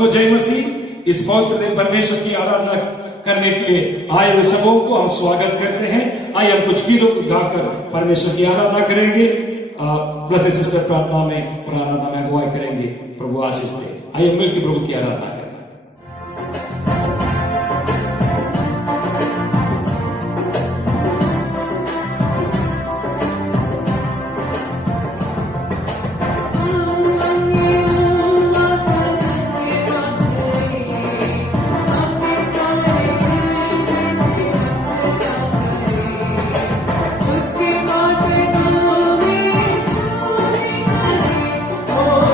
सबको जय मसीह। इस पवित्र दिन परमेश्वर की आराधना करने के लिए आए हुए सबों को हम स्वागत करते हैं। आइए हम कुछ गीतों को गाकर परमेश्वर की आराधना करेंगे। ब्लेसेड सिस्टर प्रार्थना में और आराधना में अगुवाई करेंगे। प्रभु आशीष दे। आइए मिलकर प्रभु की आराधना करें। Oh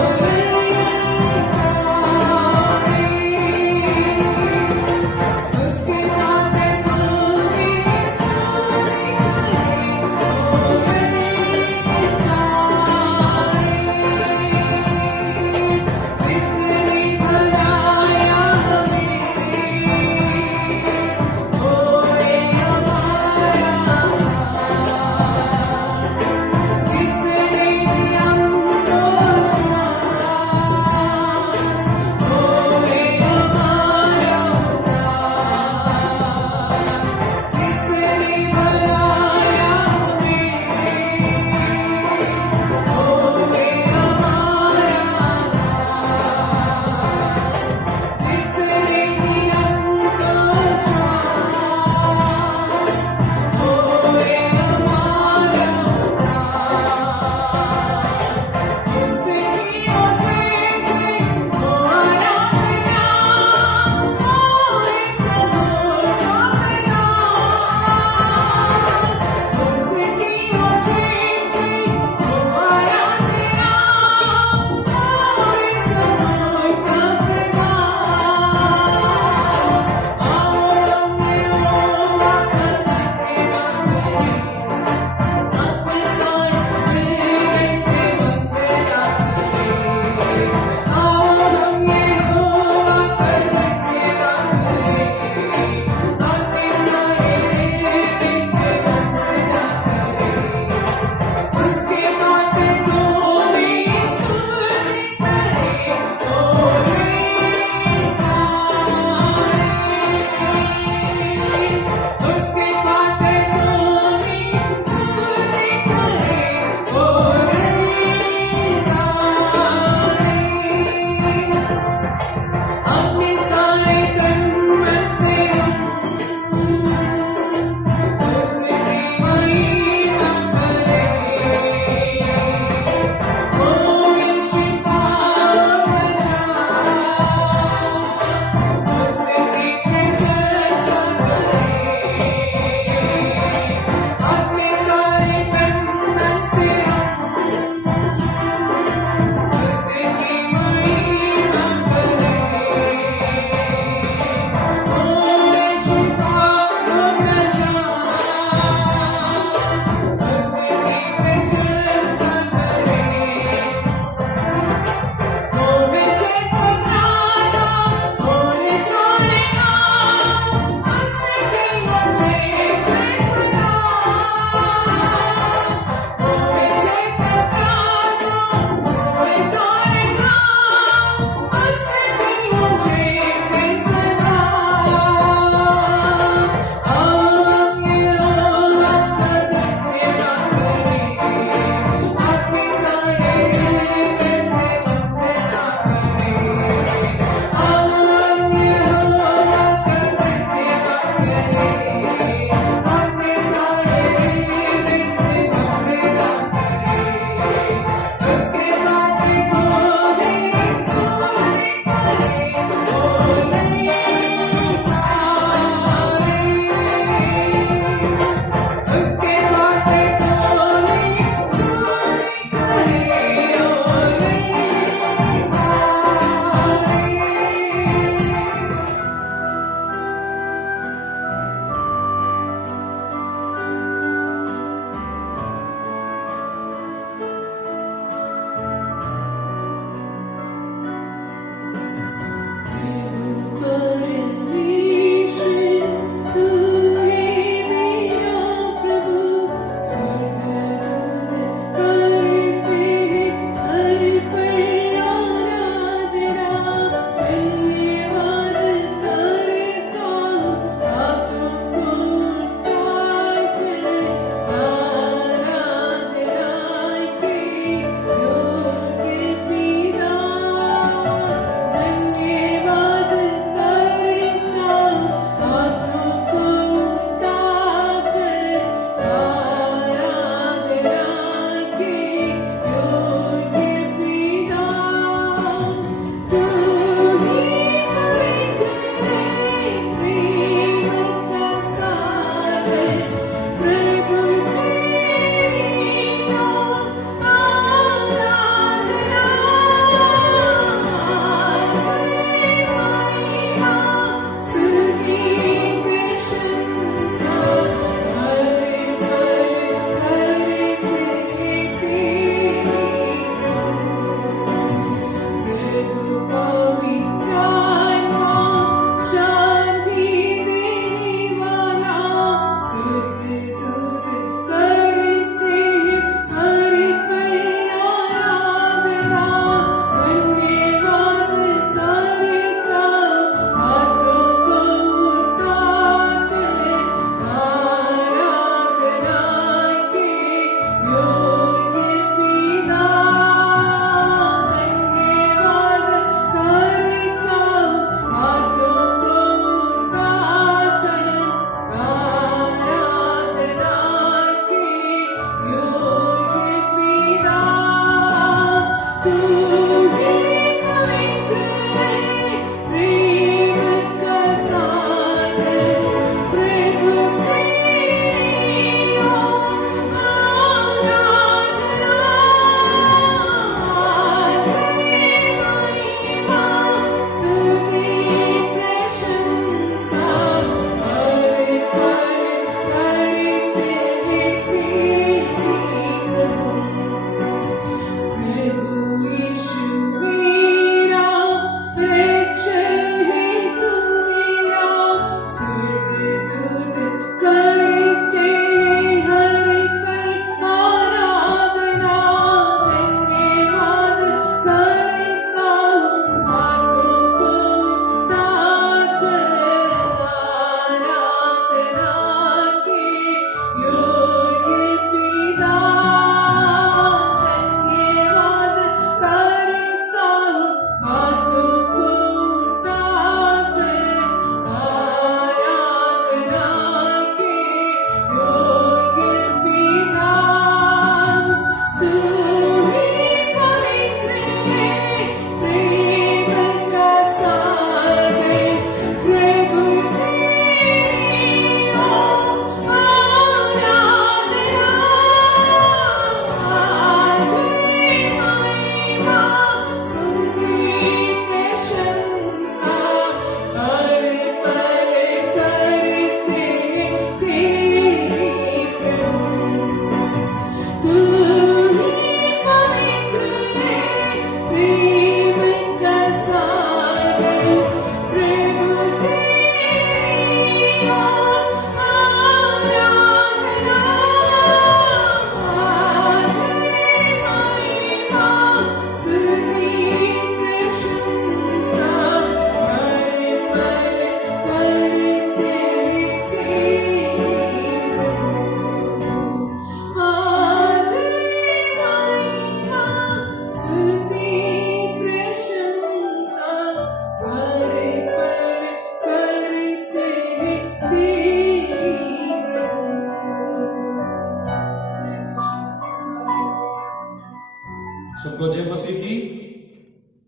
सबको जय मसीह की।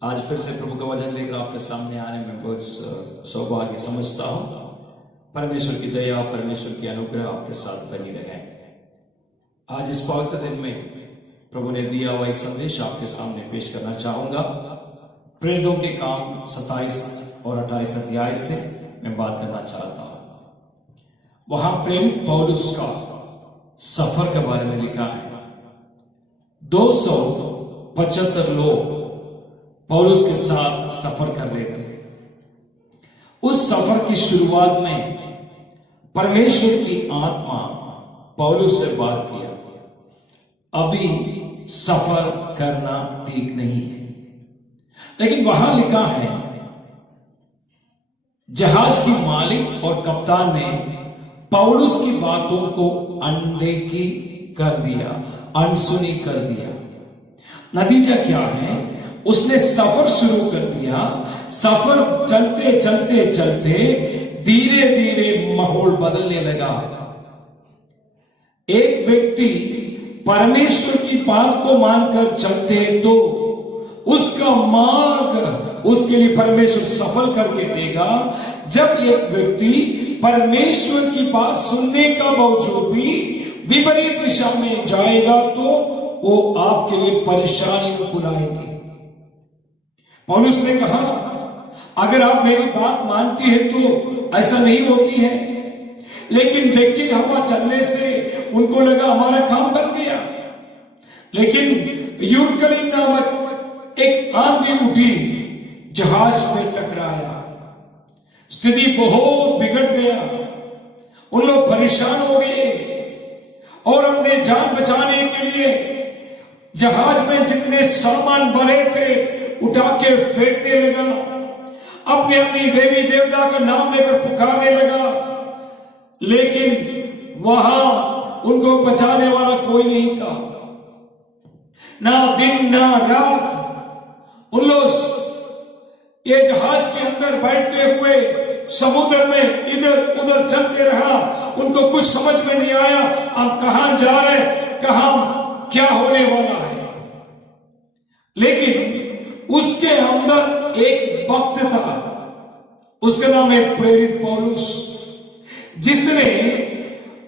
आज फिर से प्रभु का वचन लेकर आपके सामने आने में बहुत सौभाग्य समझता हूं। परमेश्वर की दया, परमेश्वर की अनुग्रह आपके साथ बनी रहे। आज इस पवित्र दिन में प्रभु ने दिया हुआ एक संदेश आपके सामने पेश करना चाहूंगा। प्रेरितों के काम 27 और 28 अध्याय से मैं बात करना चाहता हूं। वहां प्रेरित पौलुस का सफर के बारे में लिखा है। 275 लोग पौलुस के साथ सफर कर रहे थे। उस सफर की शुरुआत में परमेश्वर की आत्मा पौलुस से बात किया, अभी सफर करना ठीक नहीं है। लेकिन वहां लिखा है, जहाज की मालिक और कप्तान ने पौलुस की बातों को अनदेखी कर दिया, अनसुनी कर दिया। नतीजा क्या है? उसने सफर शुरू कर दिया। सफर चलते चलते चलते धीरे धीरे माहौल बदलने लगा। एक व्यक्ति परमेश्वर की बात को मानकर चलते तो उसका मार्ग उसके लिए परमेश्वर सफल करके देगा। जब एक व्यक्ति परमेश्वर की बात सुनने का बावजूद भी विपरीत दिशा में जाएगा तो वो आपके लिए परेशानी को लाएगी। पौलुस ने कहा, अगर आप मेरी बात मानती है तो ऐसा नहीं होती है। लेकिन दक्षिण हवा चलने से उनको लगा हमारा काम बन गया। लेकिन यूरकलीन नामक एक आंधी उठी, जहाज में टकराया, स्थिति बहुत बिगड़ गया। उन लोग परेशान हो गए और अपने जान बचाने के लिए जहाज में जितने सामान भरे थे उठा के फेंकने लगा। अपनी अपनी देवी देवता का नाम लेकर पुकारने लगा। लेकिन वहां उनको बचाने वाला कोई नहीं था। ना दिन ना रात उन लोग ये जहाज के अंदर बैठते हुए समुद्र में इधर उधर चलते रहा। उनको कुछ समझ में नहीं आया, हम कहां जा रहे, कहां क्या होने वाला है। लेकिन उसके अंदर एक भक्त था, उसका नाम है प्रेरित पौलुस, जिसने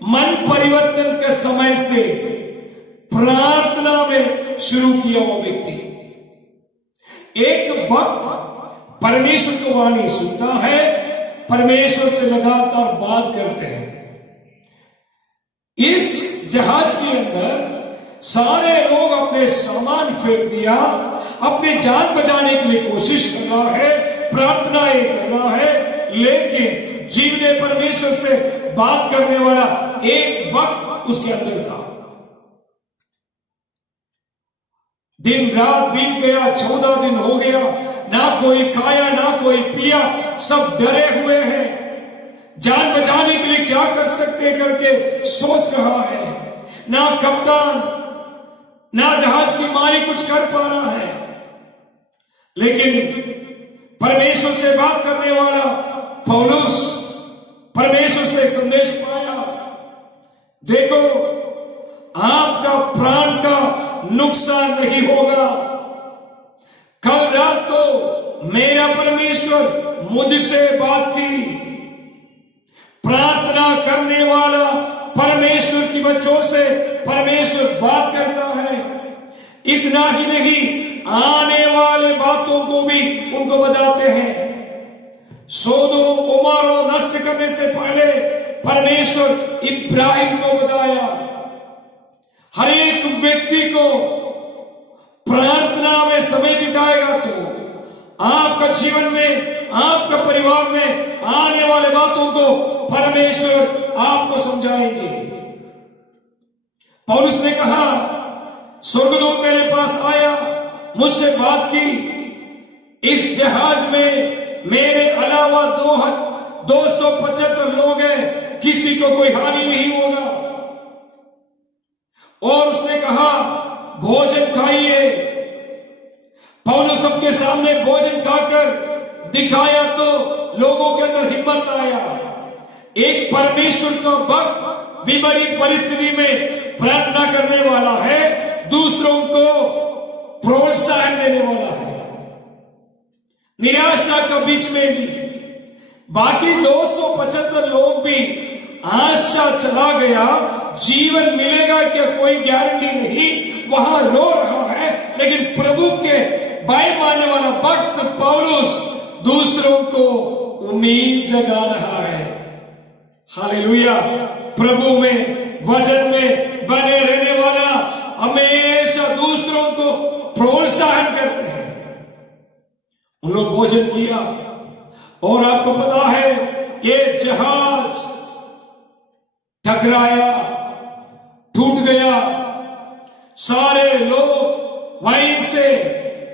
मन परिवर्तन के समय से प्रार्थना में शुरू किया। वो व्यक्ति, एक भक्त परमेश्वर की वाणी सुनता है, परमेश्वर से लगातार बात करते हैं। इस जहाज के अंदर सारे लोग अपने सामान फेंक दिया, अपने जान बचाने के लिए कोशिश कर रहा है, प्रार्थनाएं कर रहा है। लेकिन जीवने परमेश्वर से बात करने वाला एक वक्त उसके अंदर था। दिन रात बीत गया, 14 दिन हो गया, ना कोई खाया ना कोई पिया, सब डरे हुए हैं। जान बचाने के लिए क्या कर सकते करके सोच रहा है। ना कप्तान ना जहाज की मालिक कुछ कर पा रहा है। लेकिन परमेश्वर से बात करने वाला पौलुस परमेश्वर से एक संदेश पाया, देखो आपका प्राण का नुकसान नहीं होगा। कल रात को मेरा परमेश्वर मुझसे बात की। प्रार्थना करने वाला परमेश्वर की बच्चों से परमेश्वर बात करता है। इतना ही नहीं, आने वाले बातों को भी उनको बताते हैं। सोदोम उमर नष्ट करने से पहले परमेश्वर इब्राहिम को बताया। हर एक व्यक्ति को प्रार्थना में समय बिताएगा तो आपका जीवन में, आपका परिवार में आने वाले बातों को परमेश्वर आपको समझाएंगे। पौलुस ने कहा, स्वर्गदूत मेरे पास आया, मुझसे बात की। इस जहाज में मेरे अलावा 275 लोग हैं, किसी को कोई हानि नहीं होगा। और उसने कहा, भोजन खाइए। पौलुस सबके सामने भोजन खाकर दिखाया तो लोगों के अंदर हिम्मत आया। एक परमेश्वर का भक्त विपरीत परिस्थिति में प्रार्थना करने वाला है, दूसरों को प्रोत्साहन देने वाला है। निराशा का बीच में भी बाकी 275 लोग भी आशा चला गया, जीवन मिलेगा क्या कोई गारंटी नहीं, वहां रो रहा है। लेकिन प्रभु के भय मानने वाला भक्त पौलुस दूसरों को उम्मीद जगा रहा है। हालेलुया। प्रभु में, वचन में बने रहने वाला हमेशा दूसरों को प्रोत्साहन करते हैं। उन लोग भोजन किया और आपको पता है ये जहाज टकराया, टूट गया। सारे लोग वहीं से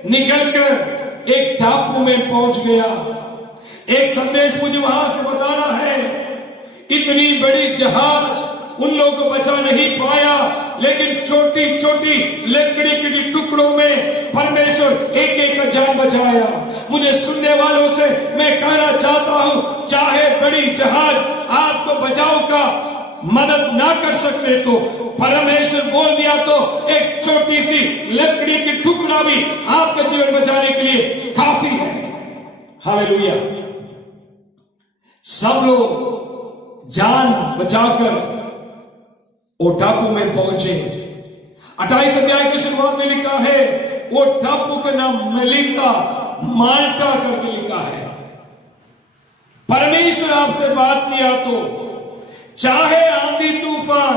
निकलकर एक टापू में पहुंच गया। एक संदेश मुझे वहां से बताना है, इतनी बड़ी जहाज उन लोगों को बचा नहीं पाया, लेकिन छोटी छोटी लकड़ी के टुकड़ों में परमेश्वर एक एक का जान बचाया। मुझे सुनने वालों से मैं कहना चाहता हूं, चाहे बड़ी जहाज आपको बचाव का मदद ना कर सकते तो परमेश्वर बोल दिया तो एक छोटी सी लकड़ी की टुकड़ा भी आपका जीवन बचाने के लिए काफी है। हालेलुया। सब लोग जान बचाकर वो टापू में पहुंचे। 28 अध्याय की शुरुआत में लिखा है, वो टापू का नाम मेलिता माल्टा करके लिखा है। परमेश्वर आपसे बात किया तो चाहे आंधी तूफान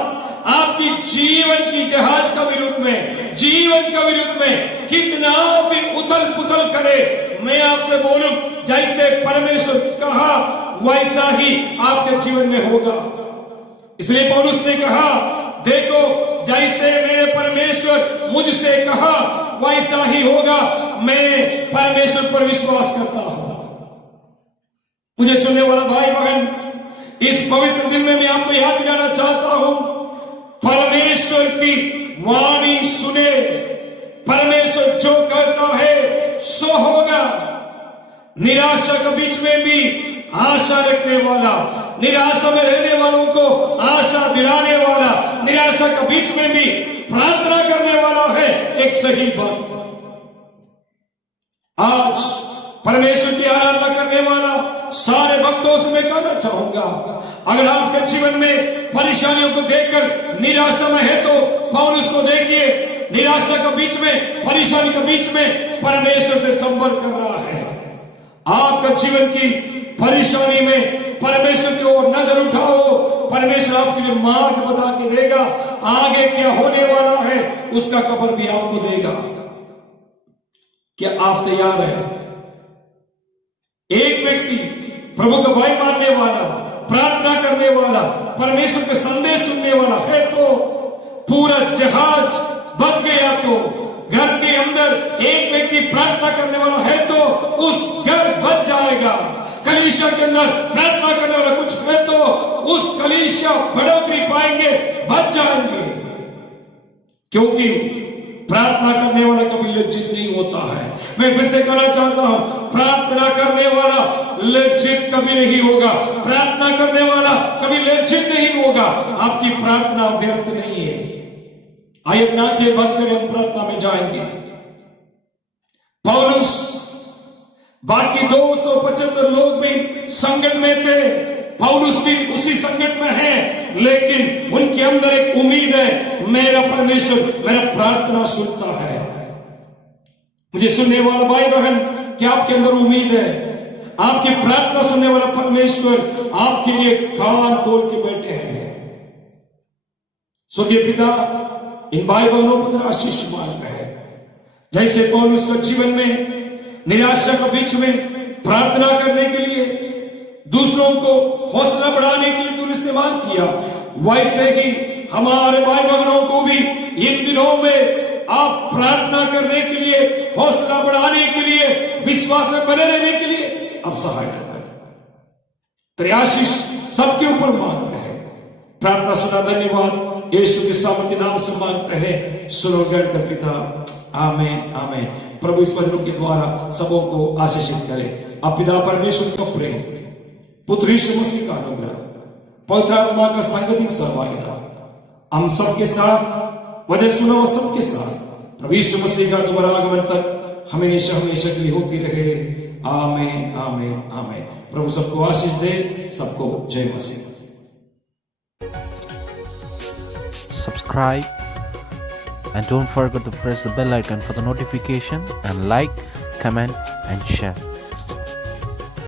आपकी जीवन की जहाज का विरुद्ध में, जीवन का विरुद्ध में कितना भी उथल पुथल करे, मैं आपसे बोलूं जैसे परमेश्वर कहा वैसा ही आपके जीवन में होगा। इसलिए पौलुस ने कहा, देखो जैसे मेरे परमेश्वर मुझसे कहा वैसा ही होगा। मैं परमेश्वर पर विश्वास करता हूं। मुझे सुनने वाला भाई बहन, इस पवित्र दिन में मैं आपको याद दिलाना चाहता हूं, परमेश्वर की वाणी सुने। परमेश्वर जो कहता है सो होगा। निराशा के बीच में भी आशा रखने वाला, निराशा में रहने वालों को आशा दिलाने वाला, निराशा के बीच में भी प्रार्थना करने वाला है एक सही बात। आज परमेश्वर की आराधना करने वाला सारे भक्तों से मैं कहना चाहूंगा, अगर आपके जीवन में परेशानियों को देखकर निराशा में है तो पौलुस को देखिए, निराशा के बीच में, परेशानी के बीच में परमेश्वर से संपर्क कर रहा है। आपका जीवन की परेशानी में परमेश्वर की ओर नजर उठाओ, परमेश्वर आपके लिए मार्ग बता के देगा। आगे क्या होने वाला है उसका खबर भी आपको देगा। क्या आप तैयार हैं? एक व्यक्ति प्रभु का भय मानने वाला, प्रार्थना करने वाला, परमेश्वर के संदेश सुनने वाला है तो पूरा जहाज बच गया, तो घर के अंदर एक व्यक्ति प्रार्थना करने वाला है तो उस घर बच जाएगा। कलीसिया के अंदर प्रार्थना करने वाला कुछ है तो उस कलीसिया बढ़ोतरी पाएंगे, बच जाएंगे। क्योंकि प्रार्थना करने वाला कभी लज्जित नहीं होता है। मैं फिर से कहना चाहता हूं, प्रार्थना करने वाला लज्जित कभी नहीं होगा। प्रार्थना करने वाला कभी लज्जित नहीं होगा। आपकी प्रार्थना व्यर्थ नहीं है। आइए अपना आंखें बंद करें, हम प्रार्थना में जाएंगे। पौलुस बाकी 275 लोग भी संकट में थे, पौलुस भी उसी संकट में है, लेकिन उनके अंदर एक उम्मीद है, मेरा परमेश्वर मेरा प्रार्थना सुनता है। मुझे सुनने वाला भाई बहन, क्या आपके अंदर उम्मीद है? आपकी प्रार्थना सुनने वाला परमेश्वर आपके लिए कान खोल के बैठे हैं। स्वर्गीय पिता, इन भाई बहनों पर आशीष मांगते हैं। जैसे पौलुस का जीवन में निराशा के बीच में प्रार्थना करने के लिए, दूसरों को हौसला बढ़ाने के लिए तूने इस्तेमाल किया, वैसे ही हमारे भाई बहनों को भी इन दिनों में आप प्रार्थना करने के लिए, हौसला बढ़ाने के लिए, विश्वास में बने रहने के लिए आप सहायता करें। तेरी आशीष सबके ऊपर मांगते हैं। प्रार्थना सुना, धन्यवाद यीशु के सामर्थ्य नाम से मांगते हैं, सुनो गण पिता, आमीन आमीन। प्रभु इस वचनों के द्वारा सबों को आशीषित करे। अब पिता परमेश्वर का प्रेम, पुत्र यीशु मसीह का अनुग्रह, पवित्र आत्मा का संगति सहभागिता हम सबके साथ, वचन सुना हुआ सबके साथ प्रभु यीशु मसीह का दोबारा आगमन तक हमेशा हमेशा के लिए होती रहे। आमीन आमीन आमीन। प्रभु सबको आशीष दे। सबको जय मसीह। Subscribe and don't forget to press the bell icon for the notification, and like, comment and share.